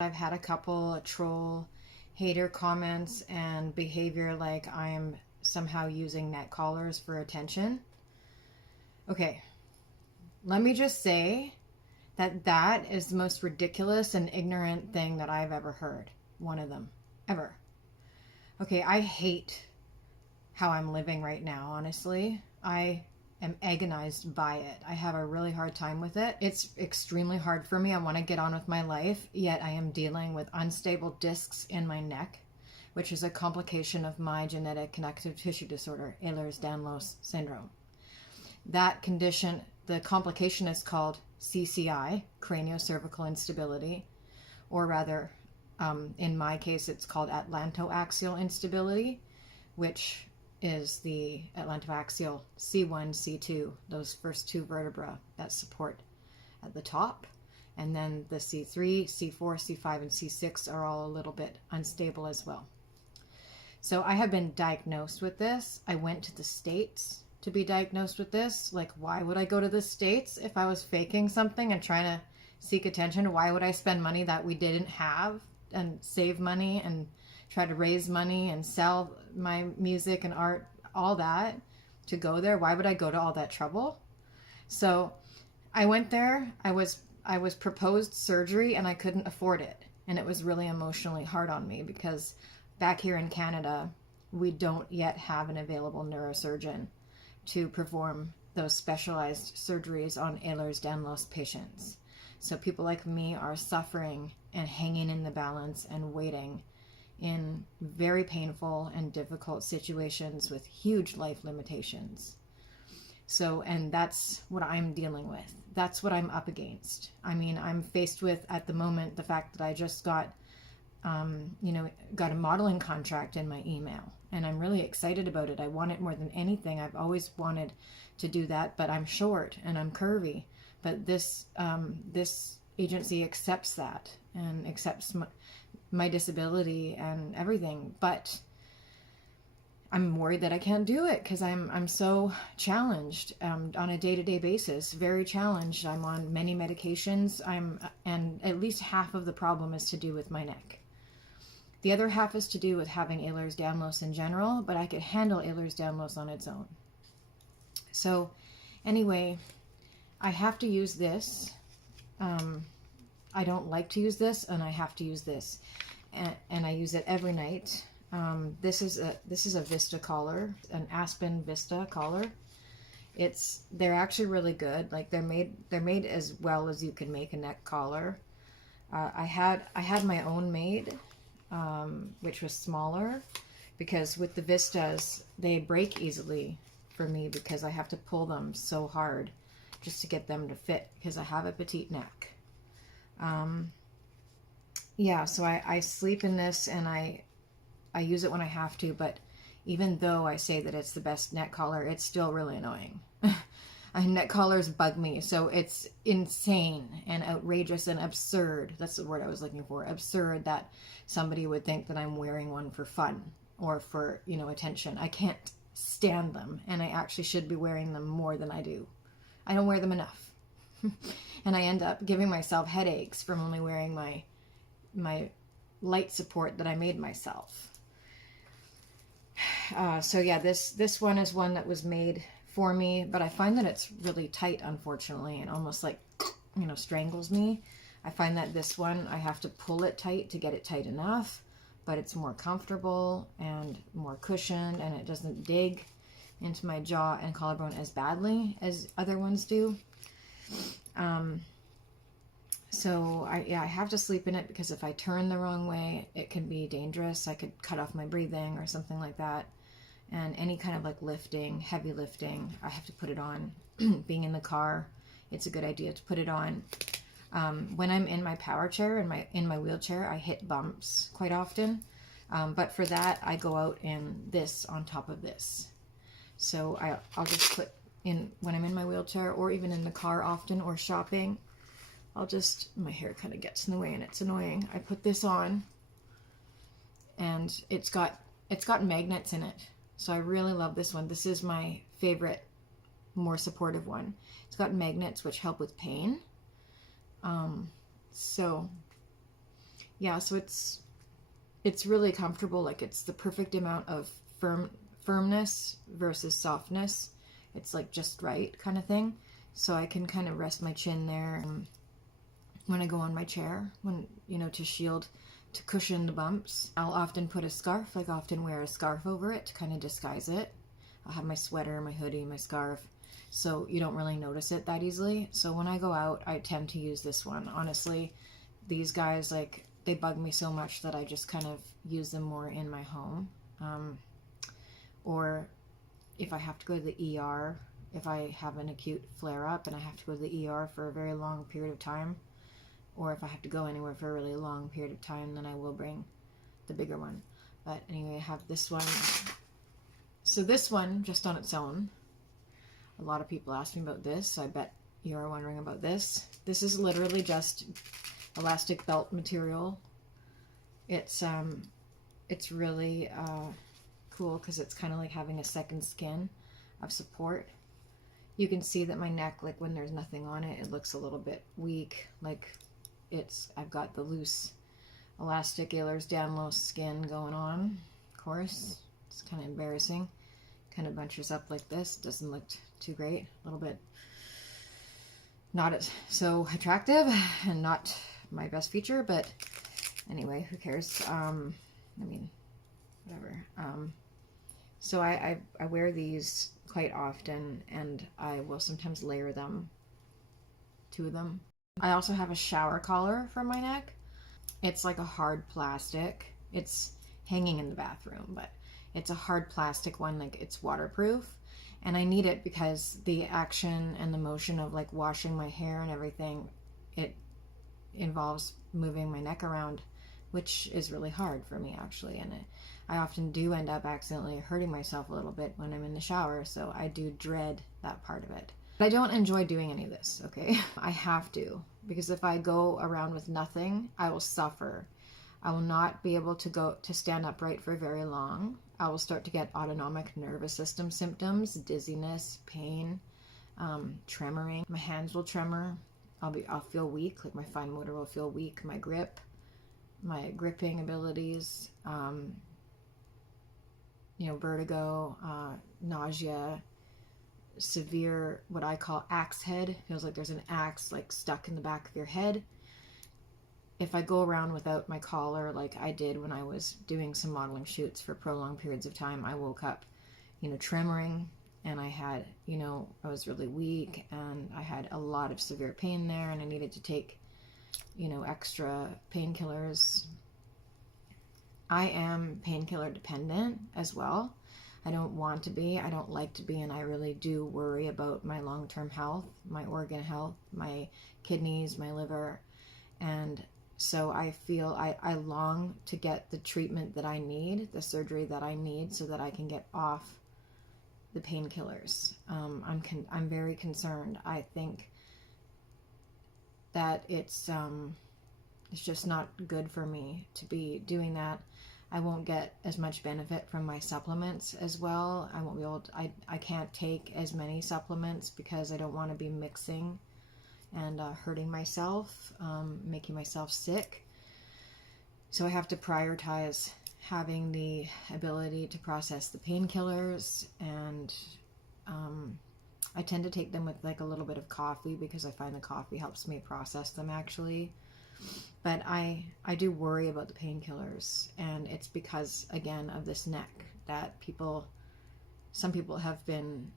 I've had a couple troll hater comments and behavior like I am somehow using neck collars for attention. Okay, let me just say that that is the most ridiculous and ignorant thing that I've ever heard. One of them, ever. Okay, I hate how I'm living right now, honestly. I am agonized by it. I have a really hard time with it. It's extremely hard for me. I want to get on with my life, yet I am dealing with unstable discs in my neck, which is a complication of my genetic connective tissue disorder, Ehlers-Danlos syndrome. That condition, the complication is called CCI, craniocervical instability, or rather, in my case, it's called atlantoaxial instability, which is the atlantoaxial C1, C2, those first two vertebrae that support at the top. And then the C3, C4, C5, and C6 are all a little bit unstable as well. So I have been diagnosed with this. I went to the States to be diagnosed with this. Like, why would I go to the States if I was faking something and trying to seek attention? Why would I spend money that we didn't have and save money and try to raise money and sell my music and art, all that, to go there? Why would I go to all that trouble? So I went there. I was proposed surgery and I couldn't afford it. And it was really emotionally hard on me because back here in Canada, we don't yet have an available neurosurgeon to perform those specialized surgeries on Ehlers-Danlos patients. So people like me are suffering and hanging in the balance and waiting in very painful and difficult situations with huge life limitations. So, and that's what I'm dealing with. That's what I'm up against. I mean, I'm faced with, at the moment, the fact that I just got a modeling contract in my email, and I'm really excited about it. I want it more than anything. I've always wanted to do that, but I'm short and I'm curvy. But this agency accepts that and accepts my disability and everything. But I'm worried that I can't do it because I'm so challenged on a day-to-day basis, very challenged. I'm on many medications. And at least half of the problem is to do with my neck. The other half is to do with having Ehlers-Danlos in general, but I could handle Ehlers-Danlos on its own. So anyway, I have to use this. I don't like to use this, and I have to use this. And I use it every night. This is a Vista collar, an Aspen Vista collar. They're actually really good. Like they're made as well as you can make a neck collar. I had my own made, which was smaller, because with the Vistas they break easily for me because I have to pull them so hard just to get them to fit because I have a petite neck. Yeah, so I sleep in this and I use it when I have to, but even though I say that it's the best neck collar, it's still really annoying. Neck collars bug me, so it's insane and outrageous and absurd. That's the word I was looking for. Absurd that somebody would think that I'm wearing one for fun or for, attention. I can't stand them, and I actually should be wearing them more than I do. I don't wear them enough. And I end up giving myself headaches from only wearing my light support that I made myself. So yeah, this one is one that was made for me, but I find that it's really tight, unfortunately, and almost like, strangles me. I find that this one, I have to pull it tight to get it tight enough, but it's more comfortable and more cushioned, and it doesn't dig into my jaw and collarbone as badly as other ones do. So I have to sleep in it because if I turn the wrong way, it can be dangerous. I could cut off my breathing or something like that. And any kind of like lifting, heavy lifting, I have to put it on. Being in the car, it's a good idea to put it on. When I'm in my power chair, in my wheelchair, I hit bumps quite often. But for that, I go out in this on top of this. So I'll just put in, when I'm in my wheelchair or even in the car often or shopping, my hair kind of gets in the way and it's annoying. I put this on and it's got magnets in it. So I really love this one. This is my favorite, more supportive one. It's got magnets which help with pain. So yeah, so it's really comfortable. Like it's the perfect amount of firmness versus softness. It's like just right kind of thing. So I can kind of rest my chin there when I go on my chair, when, you know, to cushion the bumps. I'll often put a scarf, like often wear a scarf over it to kind of disguise it. I'll have my sweater, my hoodie, my scarf, so you don't really notice it that easily. So when I go out, I tend to use this one. Honestly, these guys, like, they bug me so much that I just kind of use them more in my home. Or if I have to go to the ER, if I have an acute flare-up and I have to go to the ER for a very long period of time, or if I have to go anywhere for a really long period of time, then I will bring the bigger one. But anyway, I have this one. So this one, just on its own, a lot of people ask me about this, so I bet you are wondering about this. This is literally just elastic belt material. It's really cool because it's kind of like having a second skin of support. You can see that my neck, like when there's nothing on it, it looks a little bit weak. Like I've got the loose elastic Ehlers-Danlos skin going on. Of course, it's kind of embarrassing. Kind of bunches up like this. Doesn't look too great. A little bit not so attractive and not my best feature, but anyway, who cares? I mean, whatever. So I wear these quite often, and I will sometimes layer them, 2 of them. I also have a shower collar for my neck. It's like a hard plastic. It's hanging in the bathroom, but it's a hard plastic one, like it's waterproof. And I need it because the action and the motion of like washing my hair and everything, it involves moving my neck around, which is really hard for me actually. And I often do end up accidentally hurting myself a little bit when I'm in the shower, so I do dread that part of it. But I don't enjoy doing any of this, okay? I have to, because if I go around with nothing, I will suffer. I will not be able to stand upright for very long. I will start to get autonomic nervous system symptoms, dizziness, pain, tremoring. My hands will tremor. I'll feel weak, like my fine motor will feel weak. My grip, my gripping abilities, vertigo, nausea, severe, what I call axe head. Feels like there's an axe like stuck in the back of your head. If I go around without my collar, like I did when I was doing some modeling shoots for prolonged periods of time, I woke up, tremoring, and I had, I was really weak, and I had a lot of severe pain there, and I needed to take, extra painkillers. I am painkiller dependent as well. I don't want to be, I don't like to be, and I really do worry about my long-term health, my organ health, my kidneys, my liver, and so I feel I long to get the treatment that I need, the surgery that I need, so that I can get off the painkillers. I'm very concerned. I think that it's just not good for me to be doing that. I won't get as much benefit from my supplements as well. I won't be able to, I can't take as many supplements because I don't want to be mixing and hurting myself, making myself sick. So I have to prioritize having the ability to process the painkillers, and I tend to take them with like a little bit of coffee because I find the coffee helps me process them actually. But I do worry about the painkillers, and it's because, again, of this neck that some people have been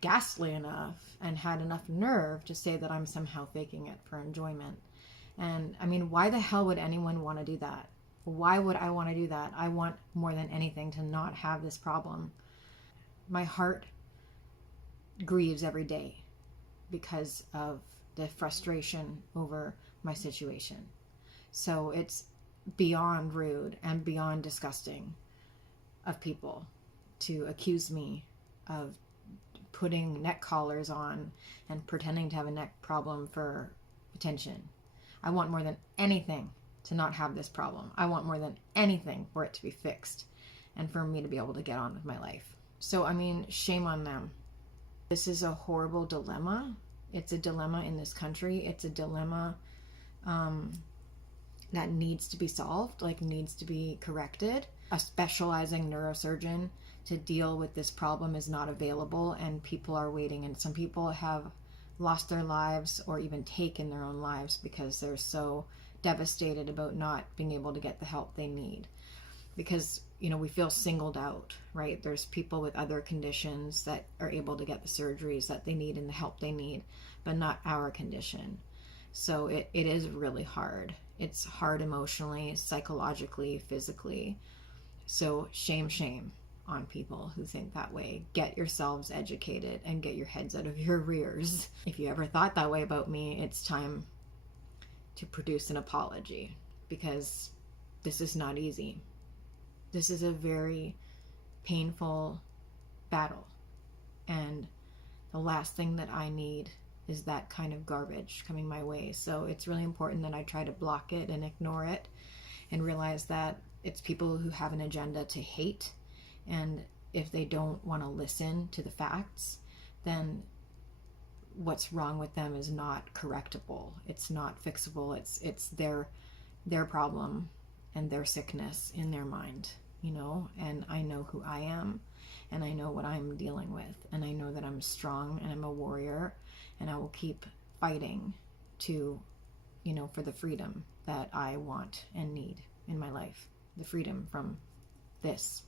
ghastly enough and had enough nerve to say that I'm somehow faking it for enjoyment. And I mean, why the hell would anyone want to do that? Why would I want to do that? I want more than anything to not have this problem. My heart grieves every day because of the frustration over my situation. So it's beyond rude and beyond disgusting of people to accuse me of putting neck collars on and pretending to have a neck problem for attention. I want more than anything to not have this problem. I want more than anything for it to be fixed and for me to be able to get on with my life. So, I mean, shame on them. This is a horrible dilemma. It's a dilemma in this country. It's a dilemma that needs to be solved, like needs to be corrected. A specializing neurosurgeon to deal with this problem is not available, and people are waiting, and some people have lost their lives or even taken their own lives because they're so devastated about not being able to get the help they need. Because, you know, we feel singled out, right? There's people with other conditions that are able to get the surgeries that they need and the help they need, but not our condition. So it is really hard. It's hard emotionally, psychologically, physically. So shame on people who think that way. Get yourselves educated and get your heads out of your rears. If you ever thought that way about me, it's time to produce an apology, because this is not easy. This is a very painful battle, and the last thing that I need is that kind of garbage coming my way. So it's really important that I try to block it and ignore it and realize that it's people who have an agenda to hate, and if they don't want to listen to the facts, then what's wrong with them is not correctable. It's not fixable. It's their problem and their sickness in their mind, you know. And I know who I am, and I know what I'm dealing with, and I know that I'm strong and I'm a warrior, and I will keep fighting to, you know, for the freedom that I want and need in my life, the freedom from this.